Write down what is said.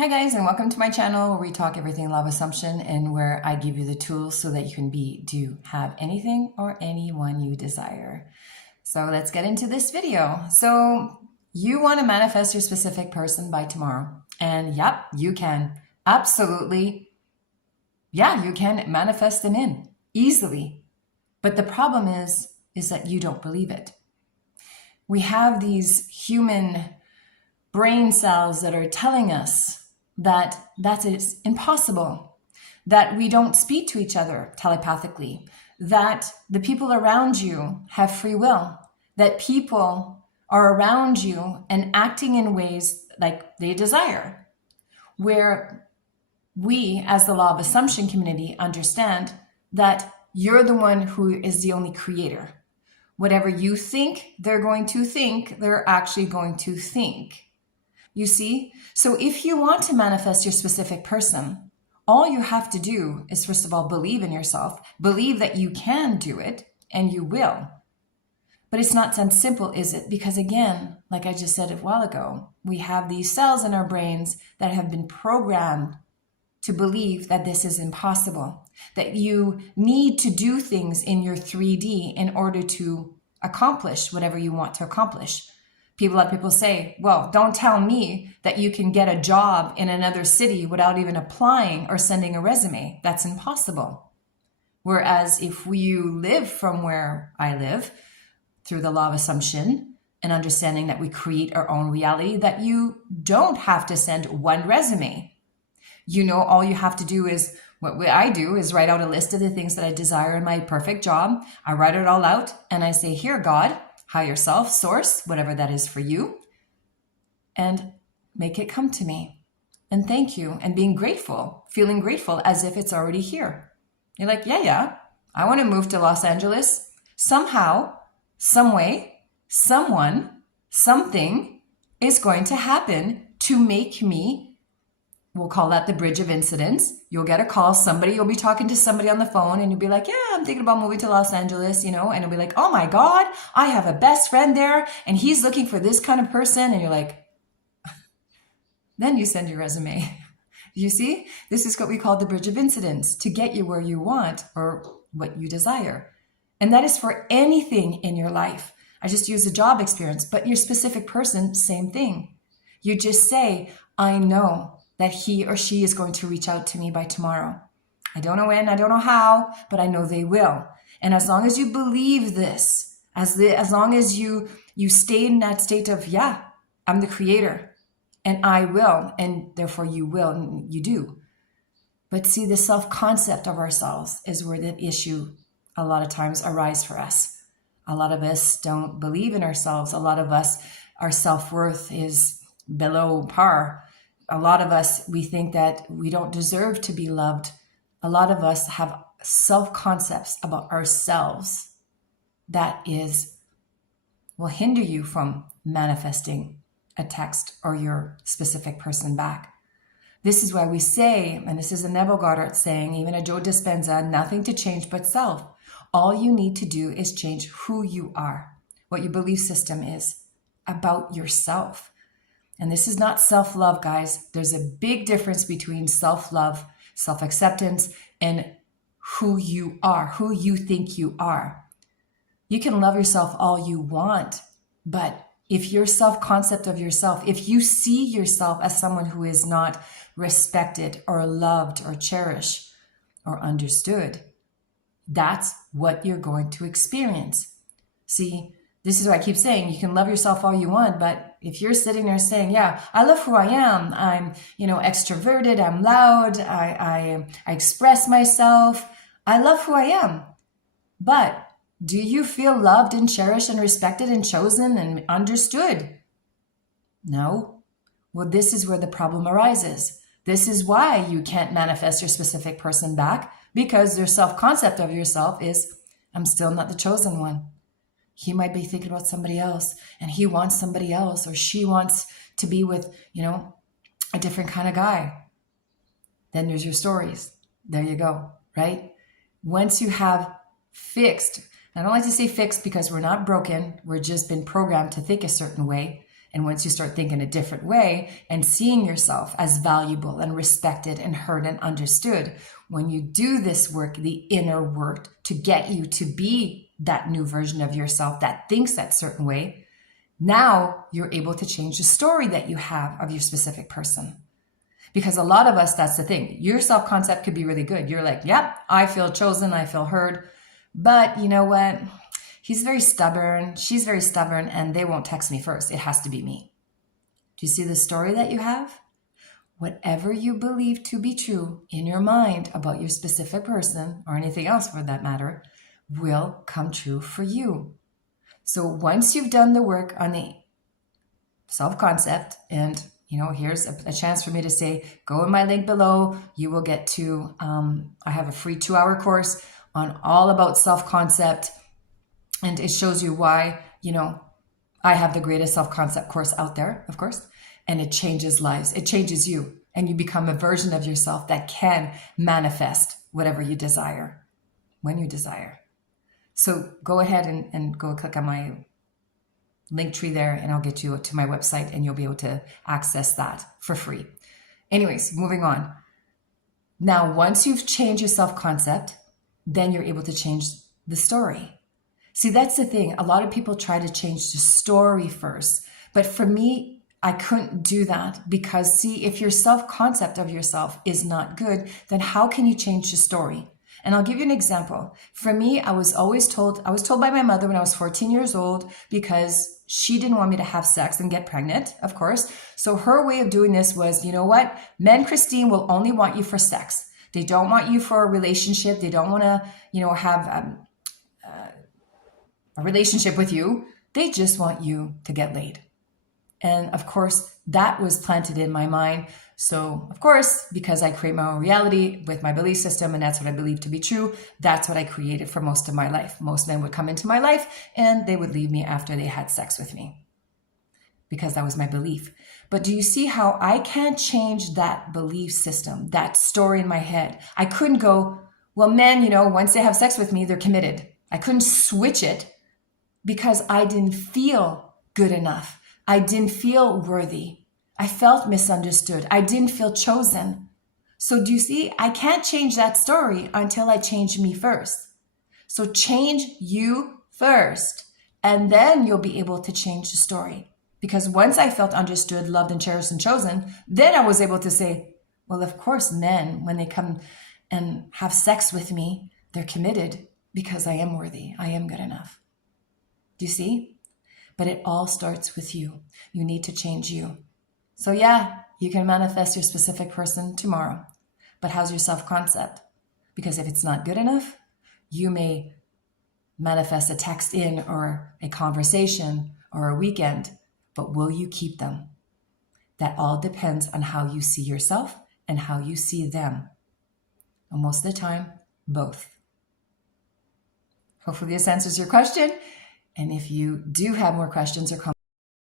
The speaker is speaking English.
Hi guys, and welcome to my channel where we talk everything law of assumption and where I give you the tools so that you can have anything or anyone you desire. So let's get into this video. So you want to manifest your specific person by tomorrow. And yep, you can. Absolutely. Yeah, you can manifest them in easily. But the problem is that you don't believe it. We have these human brain cells that are telling us that is impossible, that we don't speak to each other telepathically, that the people around you have free will, that people are around you and acting in ways like they desire, where we as the law of assumption community understand that you're the one who is the only creator. Whatever you think they're going to think, they're actually going to think. You see? So if you want to manifest your specific person, all you have to do is, first of all, believe in yourself, believe that you can do it, and you will. But it's not that simple, is it? Because again, like I just said a while ago, we have these cells in our brains that have been programmed to believe that this is impossible, that you need to do things in your 3D in order to accomplish whatever you want to accomplish. A lot of people say, well, don't tell me that you can get a job in another city without even applying or sending a resume. That's impossible. Whereas if you live from where I live, through the law of assumption and understanding that we create our own reality, that you don't have to send one resume. You know, all you have to do is, what I do is write out a list of the things that I desire in my perfect job. I write it all out and I say, here, God, higher self, source, whatever that is for you, and make it come to me. And thank you. And being grateful, feeling grateful as if it's already here. You're like, yeah, I want to move to Los Angeles. Somehow, some way, someone, something is going to happen to make me, we'll call that the bridge of incidents. You'll get a call, you'll be talking to somebody on the phone and you'll be like, yeah, I'm thinking about moving to Los Angeles, and you'll be like, oh my God, I have a best friend there and he's looking for this kind of person. And you're like, then you send your resume. You see, this is what we call the bridge of incidents to get you where you want or what you desire. And that is for anything in your life. I just use a job experience, but your specific person, same thing. You just say, I know that he or she is going to reach out to me by tomorrow. I don't know when, I don't know how, but I know they will. And as long as you believe this, as long as you stay in that state of, yeah, I'm the creator and I will, and therefore you will, and you do. But see, the self-concept of ourselves is where the issue a lot of times arises for us. A lot of us don't believe in ourselves. A lot of us, our self-worth is below par. A lot of us, we think that we don't deserve to be loved. A lot of us have self-concepts about ourselves that will hinder you from manifesting a text or your specific person back. This is why we say, and this is a Neville Goddard saying, even a Joe Dispenza, nothing to change but self. All you need to do is change who you are, what your belief system is about yourself. And this is not self-love, guys. There's a big difference between self-love, self-acceptance, and who you are, who you think you are. You can love yourself all you want, but if your self-concept of yourself, if you see yourself as someone who is not respected or loved or cherished or understood, that's what you're going to experience. See, this is why I keep saying you can love yourself all you want, but if you're sitting there saying, yeah, I love who I am, I'm, extroverted, I'm loud, I express myself, I love who I am. But do you feel loved and cherished and respected and chosen and understood? No. Well, this is where the problem arises. This is why you can't manifest your specific person back, because their self-concept of yourself is, I'm still not the chosen one. He might be thinking about somebody else and he wants somebody else, or she wants to be with, a different kind of guy. Then there's your stories. There you go, right? Once you have fixed, I don't like to say fixed because we're not broken. We're just been programmed to think a certain way. And once you start thinking a different way and seeing yourself as valuable and respected and heard and understood, when you do this work, the inner work to get you to be that new version of yourself that thinks that certain way, now you're able to change the story that you have of your specific person. Because a lot of us, that's the thing. Your self-concept could be really good. You're like, yep, I feel chosen, I feel heard. But you know what? He's very stubborn, she's very stubborn, and they won't text me first. It has to be me. Do you see the story that you have? Whatever you believe to be true in your mind about your specific person, or anything else for that matter, will come true for you. So once you've done the work on the self-concept, and here's a chance for me to say, go in my link below. You will get to, I have a free 2-hour course on all about self-concept. And it shows you why, I have the greatest self-concept course out there, of course. And it changes lives. It changes you. And you become a version of yourself that can manifest whatever you desire, when you desire. So go ahead and go click on my link tree there, and I'll get you to my website, and you'll be able to access that for free. Anyways, moving on. Now, once you've changed your self-concept, then you're able to change the story. See, that's the thing. A lot of people try to change the story first. But for me, I couldn't do that because, see, if your self-concept of yourself is not good, then how can you change the story? And I'll give you an example. For me, I was told by my mother when I was 14 years old, because she didn't want me to have sex and get pregnant, of course. So her way of doing this was, you know what? Men, Christine, will only want you for sex. They don't want you for a relationship. They don't want to, have a relationship with you. They just want you to get laid. And of course, that was planted in my mind. So of course, because I create my own reality with my belief system, and that's what I believe to be true, that's what I created for most of my life. Most men would come into my life and they would leave me after they had sex with me, because that was my belief. But do you see how I can't change that belief system, that story in my head? I couldn't go, well, men, once they have sex with me, they're committed. I couldn't switch it because I didn't feel good enough. I didn't feel worthy. I felt misunderstood. I didn't feel chosen. So do you see, I can't change that story until I change me first. So change you first, and then you'll be able to change the story. Because once I felt understood, loved, and cherished and chosen, then I was able to say, well, of course, men, when they come and have sex with me, they're committed because I am worthy. I am good enough. Do you see? But it all starts with you. You need to change you. So yeah, you can manifest your specific person tomorrow. But how's your self-concept? Because if it's not good enough, you may manifest a text in or a conversation or a weekend, but will you keep them? That all depends on how you see yourself and how you see them. And most of the time, both. Hopefully this answers your question. And if you do have more questions or comments,